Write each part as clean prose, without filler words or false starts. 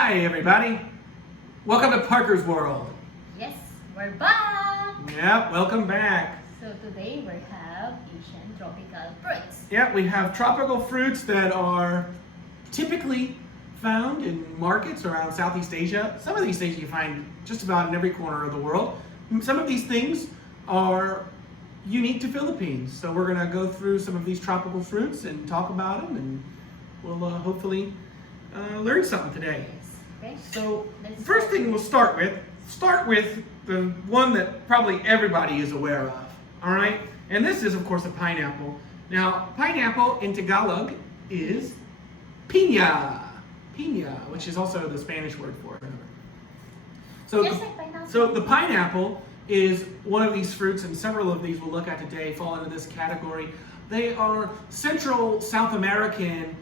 Hi everybody. Welcome to Parker's World. Yes, we're back! Yep, welcome back. So today we have Asian tropical fruits. Yep, we have tropical fruits that are typically found in markets around Southeast Asia. Some of these things you find just about in every corner of the world. Some of these things are unique to Philippines. So we're going to go through some of these tropical fruits and talk about them, and we'll hopefully learn something today. Okay. So first thing we'll start with the one that probably everybody is aware of, all right? And this is, of course, a pineapple. Now, pineapple in Tagalog is piña, which is also the Spanish word for it. So, Just like pineapple. so the pineapple is one of these fruits, and several of these we'll look at today fall into this category. They are Central South American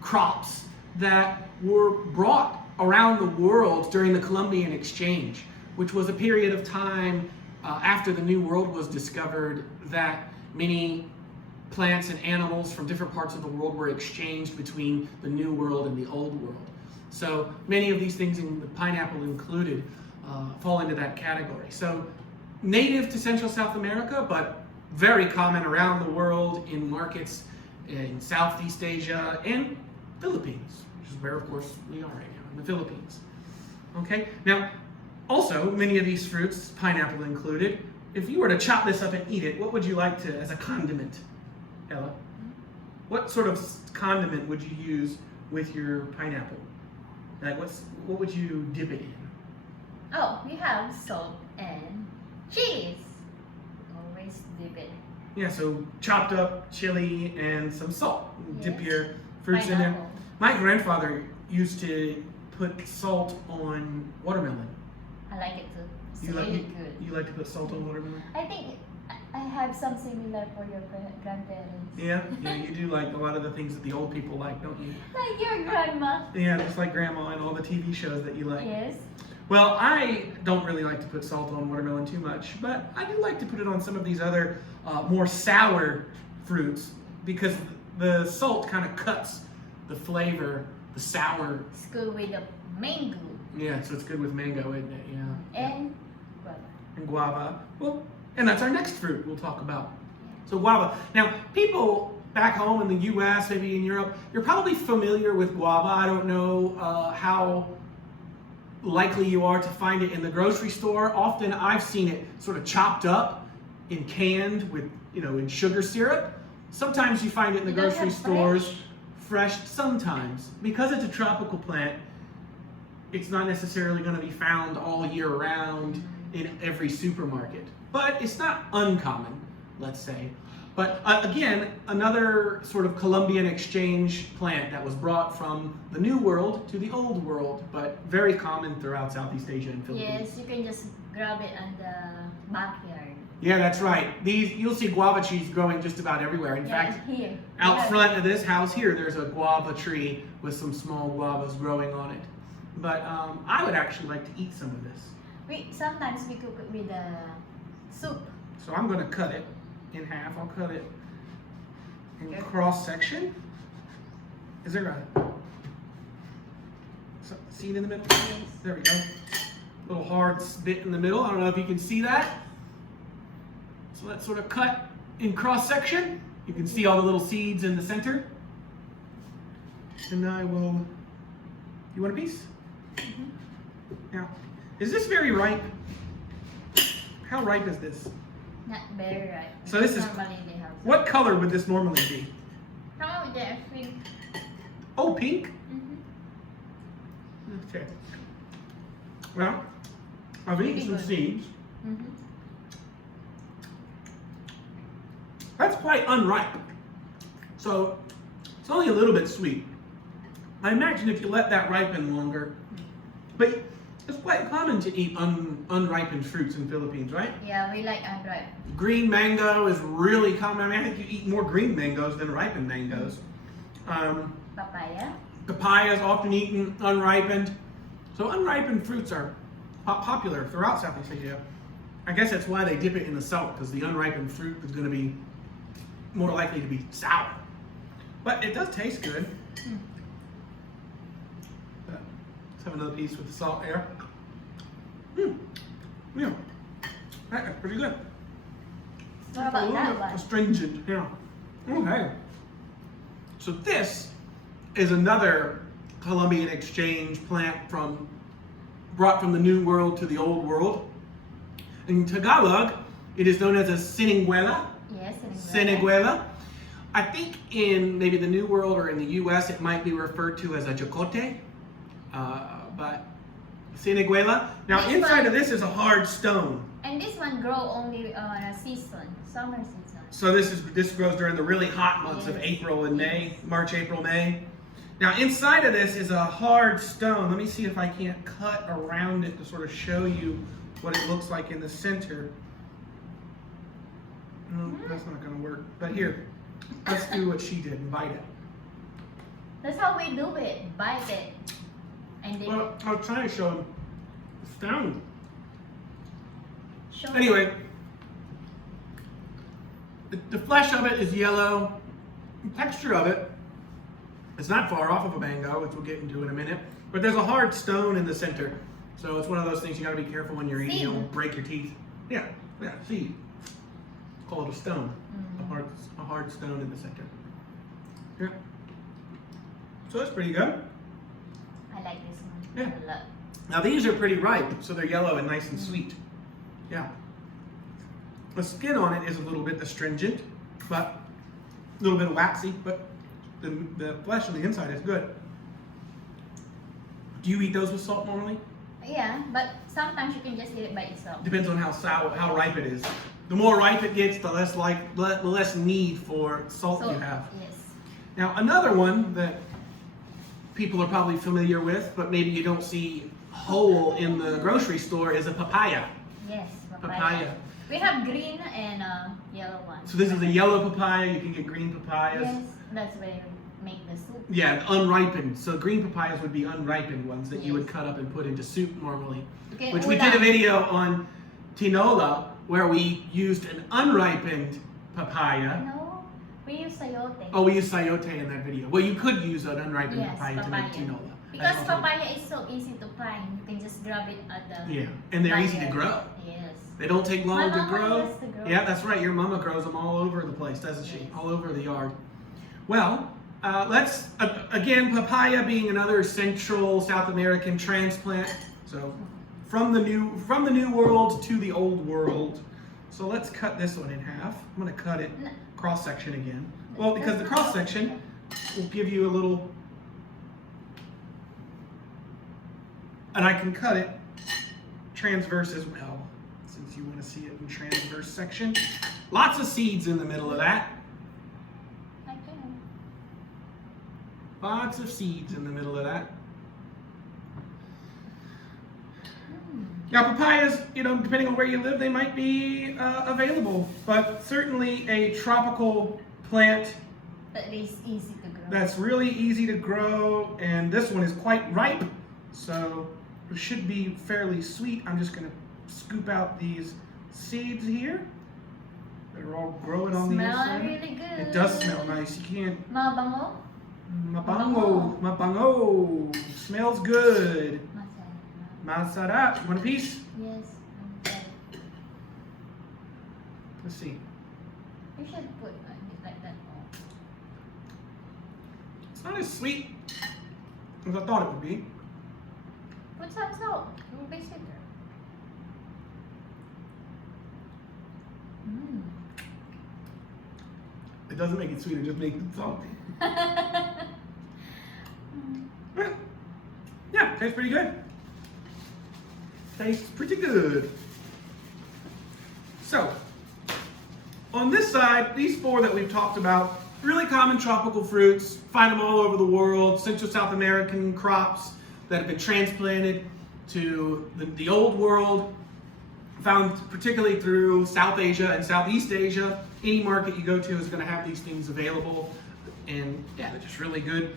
crops that were brought around the world during the Columbian Exchange, which was a period of time after the New World was discovered, that many plants and animals from different parts of the world were exchanged between the New World and the Old World. So many of these things, in the pineapple included, fall into that category. So native to Central South America, but very common around the world in markets in Southeast Asia and Philippines, which is where, of course, we are right now, in the Philippines. Okay, now, also, many of these fruits, pineapple included, if you were to chop this up and eat it, what would you like to, as a condiment, Ella? What sort of condiment would you use with your pineapple? Like, what would you dip it in? Oh, we have salt and cheese. Always dip it. Yeah, so chopped up chili and some salt. Dip Yes. your fruits in there. Pineapple. My grandfather used to put salt on watermelon. I like it too. It's You really like good. you like to put salt on watermelon? I think I have some similar for your grandparents. Yeah, you do like a lot of the things that the old people like, don't you? Like your grandma. Yeah, just like grandma and all the TV shows that you like. Yes. Well, I don't really like to put salt on watermelon too much, but I do like to put it on some of these other more sour fruits, because the salt kind of cuts the flavor, the sour. It's good with the mango Yeah, so it's good with mango, isn't it? Yeah. and guava. And guava. Well, and that's our next fruit we'll talk about. So guava. Now, people back home in the U.S., maybe in Europe, you're probably familiar with guava. I don't know how likely you are to find it in the grocery store. Often I've seen it sort of chopped up and canned with, in sugar syrup. Sometimes you find it in the You don't grocery have stores, fresh sometimes. Because it's a tropical plant, it's not necessarily going to be found all year round in every supermarket. But it's not uncommon, let's say. But again, another sort of Columbian exchange plant that was brought from the New World to the Old World, but very common throughout Southeast Asia and Philippines. Yes, you can just grab it on the backyard. Yeah, that's right. You'll see guava trees growing just about everywhere. In fact, here. out Yeah. front of this house here, there's a guava tree with some small guavas growing on it. But I would actually like to eat some of this. Sometimes we cook it with the soup. So I'm going to cut it in half. I'll cut it in cross section. Is there a seed in the middle? There we go. Little hard bit in the middle. I don't know if you can see that. So let's sort of cut in cross section. You can see all the little seeds in the center. And I will. You want a piece? Now, is this very ripe? How ripe is this? Not very ripe. So this is- normally they have. What color would this normally be? How about the pink? Oh, pink? Mm-hmm. Okay. Well, I've eaten some good. seeds. Mm-hmm. That's quite unripe. So it's only a little bit sweet. I imagine if you let that ripen longer. But it's quite common to eat unripened fruits in Philippines, right? Yeah, we like unripe. Green mango is really common. I think you eat more green mangoes than ripened mangoes. Papaya. Papaya is often eaten unripened. So unripened fruits are popular throughout Southeast Asia. I guess that's why they dip it in the salt, because the unripened fruit is going to be more likely to be sour. But it does taste good. Let's have another piece with the salt air. Yeah, that's pretty good. What about that one? Astringent, yeah. Okay. So this is another Colombian exchange plant brought from the New World to the Old World. In Tagalog, it is known as a siniguela. Yes, Siniguela. I think in maybe the New World or in the U.S. it might be referred to as a jocote, but siniguela. Now This inside one- of this is a hard stone. And this one grow only on a season, summer season. So this grows during the really hot months of Yes. April and May, March, April, May. Now inside of this is a hard stone. Let me see if I can't cut around it to sort of show you what it looks like in the center. No, that's not going to work. But here, let's do what she did and bite it. That's how we do it. Bite it. And then Well, I was trying to show him the stone. show Anyway, the flesh of it is yellow. The texture of it is not far off of a mango, which we'll get into in a minute. But there's a hard stone in the center. So it's one of those things you got to be careful when you're eating. You'll break your teeth. Yeah, seed. Call it a stone. A hard stone in the center. Yeah. So it's pretty good. I like this one. Yeah. A lot. Now these are pretty ripe, so they're yellow and nice and sweet. Yeah. The skin on it is a little bit astringent, but a little bit waxy, but the flesh on the inside is good. Do you eat those with salt normally? Yeah, but sometimes you can just eat it by itself. Depends on how ripe it is. The more ripe it gets, the less need for salt So, you have. yes. Now another one that people are probably familiar with, but maybe you don't see whole in the grocery store, is a papaya. Yes, Papaya. We have green and yellow one. So this is a yellow papaya. You can get green papayas. Yes, that's where you make the soup. Yeah, unripened. So green papayas would be unripened ones that you would Yes. cut up and put into soup normally. Okay, Which we did a video on tinola where we used an unripened papaya. No, we use sayote. Oh, we used sayote in that video. Well, you could use an unripened Yes, papaya to make papaya. tinola. Because That's also- papaya is so easy to find. You can just grab it at the Yeah, and they're easy to buyer. grow. Yes. They don't take long My to mama grow. used to grow. Yeah, that's right. Your mama grows them all over the place, doesn't she? Yes. All over the yard. Well, let's again, papaya being another Central South American transplant. So from the new world to the old world. So let's cut this one in half. I'm going to cut it cross section again. Well, because the cross section will give you a little, and I can cut it transverse as well, since you want to see it in transverse section. Lots of seeds in the middle of that. I can. Lots of seeds in the middle of that. Now papayas, depending on where you live, they might be available, but certainly a tropical plant That is easy to grow. that's really easy to grow, and this one is quite ripe, so it should be fairly sweet. I'm just going to scoop out these seeds here. They're all growing on the Smell inside. really good. It does smell nice. You can't. Mabango? Mabango. Smells good. Masarap. Masarap. You want a piece? Yes. Okay. Let's see. You should put it like that. It's not as sweet as I thought it would be. Put some salt. It will be sweeter. It doesn't make it sweet, it just makes it salty. Yeah, tastes pretty good. Tastes pretty good. So, on this side, these four that we've talked about, really common tropical fruits, find them all over the world, Central South American crops that have been transplanted to the old world, found particularly through South Asia and Southeast Asia. Any market you go to is going to have these things available, and yeah, they're just really good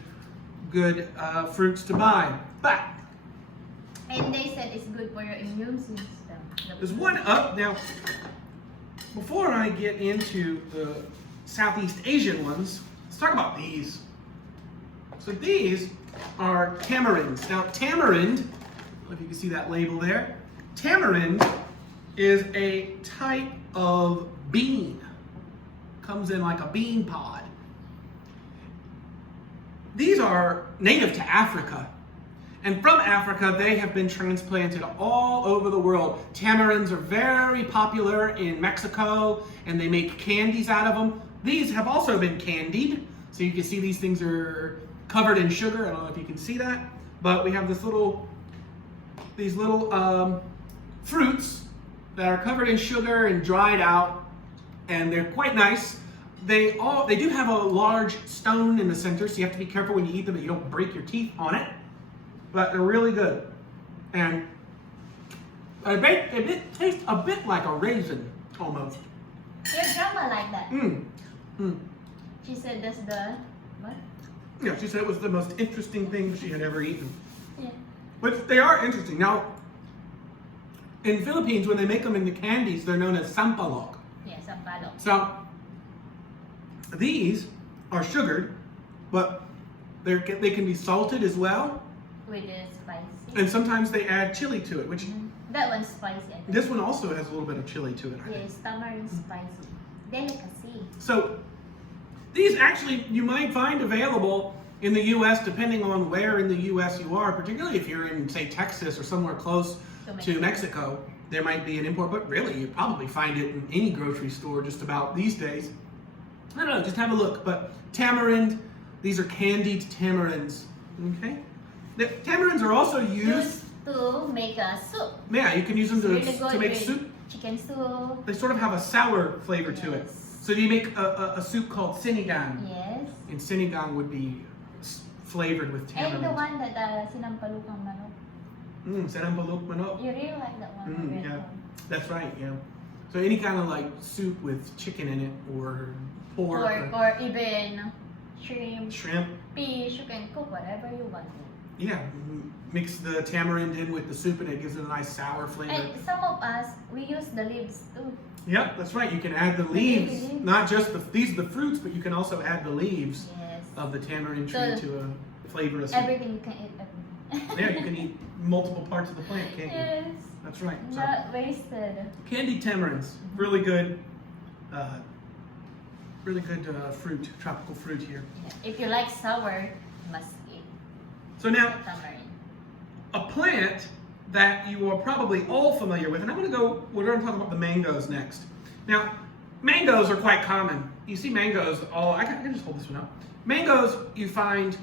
fruits to buy. But And they said it's good for your immune system. there's one up now. Before I get into the Southeast Asian ones, let's talk about these. So these are tamarinds. Now, tamarind, I don't know if you can see that label there. Tamarind is a type of bean. Comes in like a bean pod. These are native to Africa. And from Africa, they have been transplanted all over the world. Tamarinds are very popular in Mexico, and they make candies out of them. These have also been candied. So you can see these things are covered in sugar. I don't know if you can see that. But we have these little fruits that are covered in sugar and dried out. And they're quite nice. They do have a large stone in the center, so you have to be careful when you eat them that you don't break your teeth on it. But they're really good. And they taste a bit like a raisin, almost. Your grandma like that. Mm. She said that's the, what? Yeah, she said it was the most interesting thing she had ever eaten. Yeah. But they are interesting. Now, in Philippines, when they make them into candies, they're known as sampalok. Yeah, sampalok. So, these are sugared, but they can be salted as well. With the spicy. And sometimes they add chili to it, which That one's spicy, I think. this one also has a little bit of chili to it, I think. Yes, tamarind spicy. Delicacy. So these actually you might find available in the U.S. depending on where in the U.S. you are, particularly if you're in, say, Texas or somewhere close to Mexico. There might be an import, but really you probably find it in any grocery store just about these days. I don't know, just have a look. But tamarind, these are candied tamarinds, okay? The tamarinds are also used to make a soup. Yeah, you can use them It's really to good make with soup. Chicken soup. They sort of have a sour flavor to it. Yes. So you make a soup called sinigang. Yes. And sinigang would be flavored with tamarind. And the one that sinampalukang manok. Sinampaluk manok. You really like that one. Yeah, that's right, yeah. So any kind of like soup with chicken in it or pork. Or even shrimp, Shrimp. fish, you can cook whatever you want. Yeah, mix the tamarind in with the soup and it gives it a nice sour flavor. And some of us, we use the leaves too. Yeah, that's right. You can add the leaves, not just these are the fruits, but you can also add the leaves of the tamarind tree to a flavor of soup. Everything you can eat. Everything. Yeah, you can eat multiple parts of the plant, can't you? Yes. That's right. So, Not wasted. candied tamarinds, really good, fruit, tropical fruit here. Yeah. If you like sour, you must eat So now, tamarind. a plant that you are probably all familiar with, and we're going to talk about the mangoes next. Now, mangoes are quite common. You see mangoes I can just hold this one up. Mangoes you find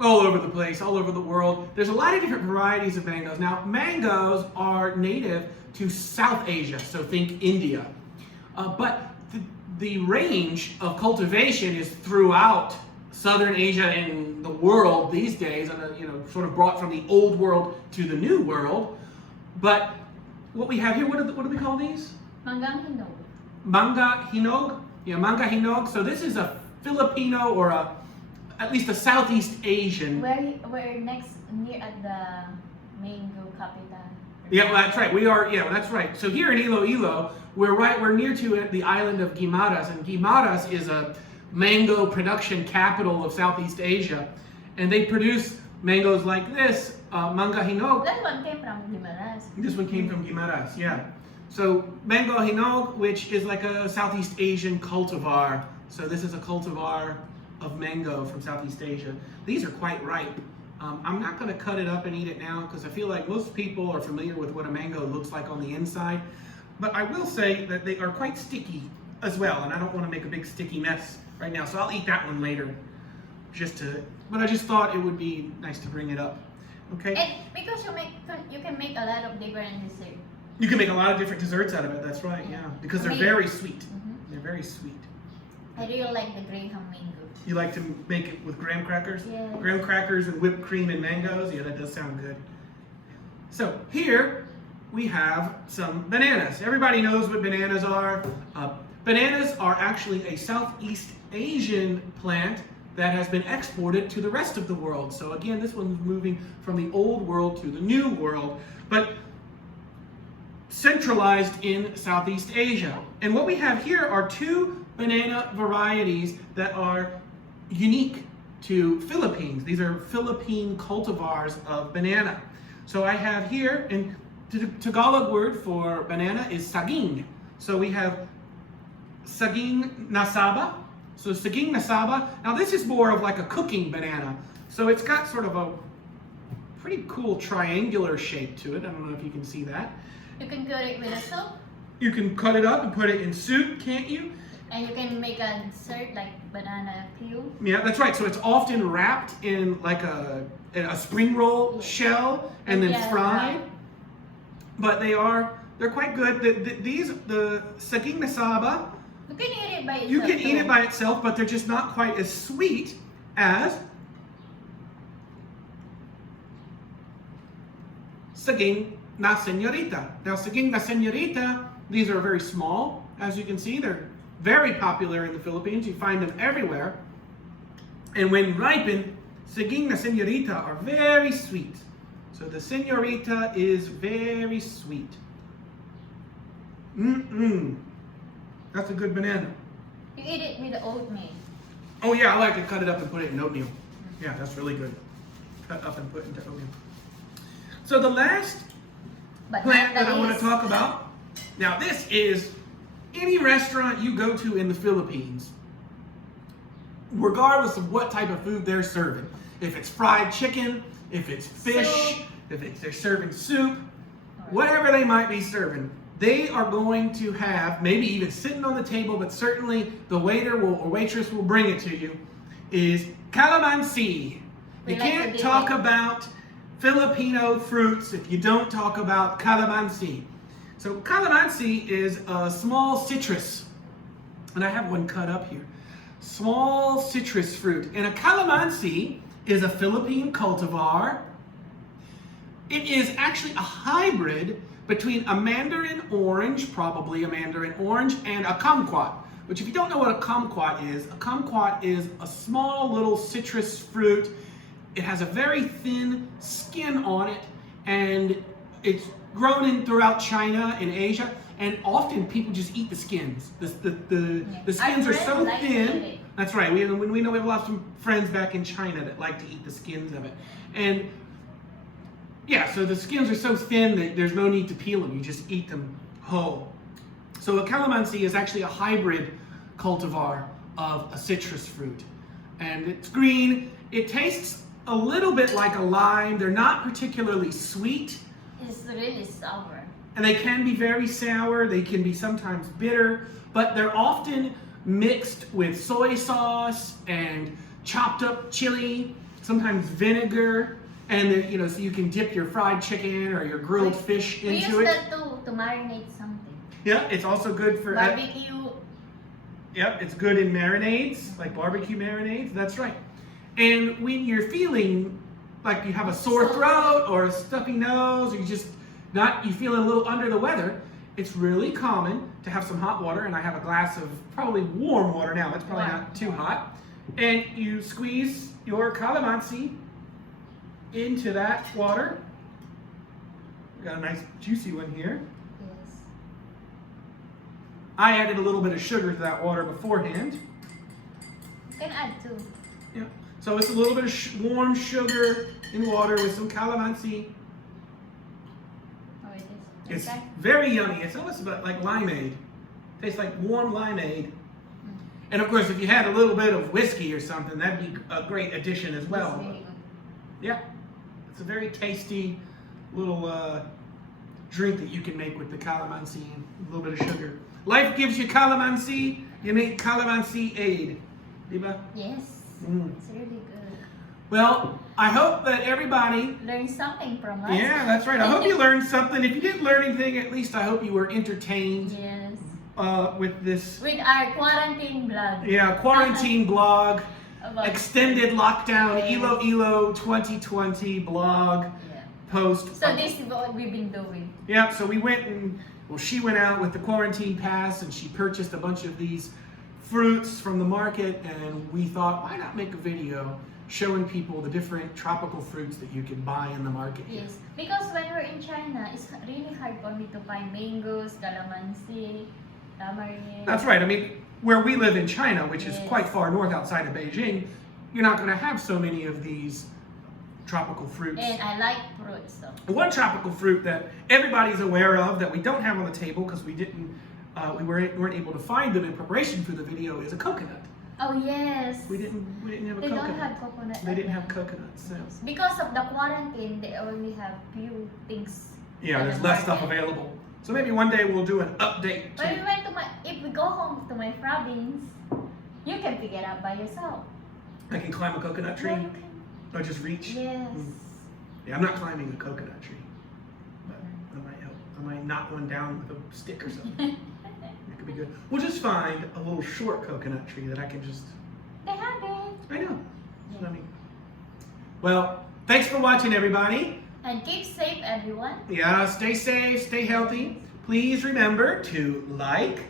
all over the place, all over the world. There's a lot of different varieties of mangoes. Now, mangoes are native to South Asia, so think India. But the range of cultivation is throughout Southern Asia and the world these days, sort of brought from the old world to the new world. But what we have here, what do we call these? Manggang hinog. Manga hinog? Yeah, manga hinog. So this is a Filipino or at least a Southeast Asian. We're next near at the mango capital. Yeah, well, that's right. We are. Yeah, well, that's right. So here in Iloilo, we're near to the island of Guimaras, and Guimaras is a mango production capital of Southeast Asia, and they produce mangoes like this, manga hinog. That one came from Guimaras. This one came from Guimaras, yeah. So mango hinog, which is like a Southeast Asian cultivar. So this is a cultivar of mango from Southeast Asia. These are quite ripe. I'm not going to cut it up and eat it now because I feel like most people are familiar with what a mango looks like on the inside. But I will say that they are quite sticky as well, and I don't want to make a big sticky mess right now. So I'll eat that one later, but I just thought it would be nice to bring it up. Okay. And because you can make a lot of different desserts. You can make a lot of different desserts out of it. That's right. Yeah, because they're very sweet. They're very sweet. I really like the graham mango. You like to make it with graham crackers? Yes. Graham crackers and whipped cream and mangoes? Yeah, that does sound good. So here we have some bananas. Everybody knows what bananas are. Bananas are actually a Southeast Asian plant that has been exported to the rest of the world. So again, this one's moving from the old world to the new world, but centralized in Southeast Asia. And what we have here are two banana varieties that are unique to Philippines. These are Philippine cultivars of banana. So I have here, and the Tagalog word for banana is saging. So we have saging nasaba. So saging nasaba. Now this is more of like a cooking banana. So it's got sort of a pretty cool triangular shape to it. I don't know if you can see that. You can cut it with a soup. You can cut it up and put it in soup, can't you? And you can make a dessert like banana peel. Yeah, that's right. So it's often wrapped in like a spring roll shell and then fried. Right. But they're quite good. The saging nasaba, You can eat it by itself. you can eat it too. by itself, but they're just not quite as sweet as saging na Senorita. Now, saging na Senorita, these are very small. As you can see, they're very popular in the Philippines. You find them everywhere. And when ripened, saging na Senorita are very sweet. So the Senorita is very sweet. That's a good banana. You eat it with the oatmeal. Oh yeah, I like to cut it up and put it in oatmeal. Yeah, that's really good. Cut up and put into oatmeal. So the last But plant not that I want to least. talk about. Now this is any restaurant you go to in the Philippines, regardless of what type of food they're serving. If it's fried chicken, if it's fish, Soup. if they're serving soup, whatever they might be serving, they are going to have, maybe even sitting on the table, but certainly the waiter or waitress will bring it to you, is calamansi. We You like can't to talk dip it. about Filipino fruits if you don't talk about calamansi. So calamansi is a small citrus, and I have one cut up here. Small citrus fruit, and a calamansi is a Philippine cultivar. It is actually a hybrid between a mandarin orange, probably a mandarin orange, and a kumquat. Which, if you don't know what a kumquat is a small little citrus fruit. It has a very thin skin on it, and it's grown in throughout China and Asia. And often people just eat the skins. The skins are so Like to eat thin. it. That's right. We know we have a lot of friends back in China that like to eat the skins of it. And yeah, so the skins are so thin that there's no need to peel them. You just eat them whole. So a calamansi is actually a hybrid cultivar of a citrus fruit. And it's green. It tastes a little bit like a lime. They're not particularly sweet. It's really sour. And they can be very sour. They can be sometimes bitter. But they're often mixed with soy sauce and chopped up chili, sometimes vinegar. And so you can dip your fried chicken or your grilled fish We use into it. that to marinate something. Yeah, it's also good for Barbecue. Yep, it's good in marinades, like barbecue marinades. That's right. And when you're feeling like you have a sore throat or a stuffy nose, or you feeling a little under the weather, it's really common to have some hot water. And I have a glass of probably warm water now. It's probably not too hot. And you squeeze your calamansi into that water. We got a nice juicy one here. Yes. I added a little bit of sugar to that water beforehand. You can add too. Yeah. So it's a little bit of warm sugar in water with some calamansi. Oh, it is. It's Okay. very yummy. It's almost like limeade. Tastes like warm limeade. And of course, if you had a little bit of whiskey or something, that'd be a great addition as well. It's really good. Yeah. It's a very tasty little drink that you can make with the calamansi and a little bit of sugar. Life gives you calamansi, you make calamansi aid. Diba? Yes. Mm. It's really good. Well, I hope that everybody Learn something from us. Yeah, that's right. I hope you learned something. If you didn't learn anything, at least I hope you were entertained Yes. with this With our quarantine blog. quarantine blog, About extended lockdown, Yes. ELO 2020 blog Yeah. post. So this is what we've been doing. Yeah, so she went out with the quarantine pass and she purchased a bunch of these fruits from the market, and we thought, why not make a video showing people the different tropical fruits that you can buy in the market here. Yes. Because when we're in China, it's really hard for me to find mangoes, calamansi, tamarind. That's right. I mean, where we live in China, which is Yes. quite far north outside of Beijing, you're not going to have so many of these tropical fruits. And I like fruits, so. One tropical fruit that everybody's aware of that we don't have on the table because we weren't able to find them in preparation for the video is a coconut. Oh yes. We didn't have a They coconut. don't have coconut. They didn't have coconuts. So. Because of the quarantine, they only have few things. Yeah, on there's the less stuff market. available. So maybe one day we'll do an update. But if we go home to my province, you can pick it up by yourself. I can climb a coconut tree. Yeah, you can. Or just reach. Yes. Yeah, I'm not climbing a coconut tree. But I might help. I might knock one down with a stick or something. It could be good. We'll just find a little short coconut tree that I can just. They have it. I know. That's what I mean. Well, thanks for watching, everybody. And keep safe, everyone. Yeah, stay safe, stay healthy. Please remember to like,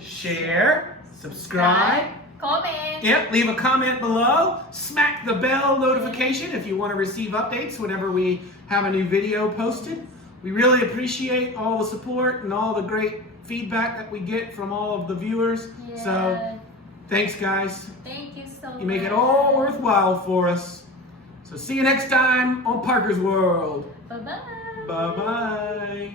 share, subscribe. Comment. Yep, leave a comment below. Smack the bell notification if you want to receive updates whenever we have a new video posted. We really appreciate all the support and all the great feedback that we get from all of the viewers. Yeah. So, thanks guys. Thank you so much. You make it all worthwhile for us. So see you next time on Parker's World. Bye-bye. Bye-bye.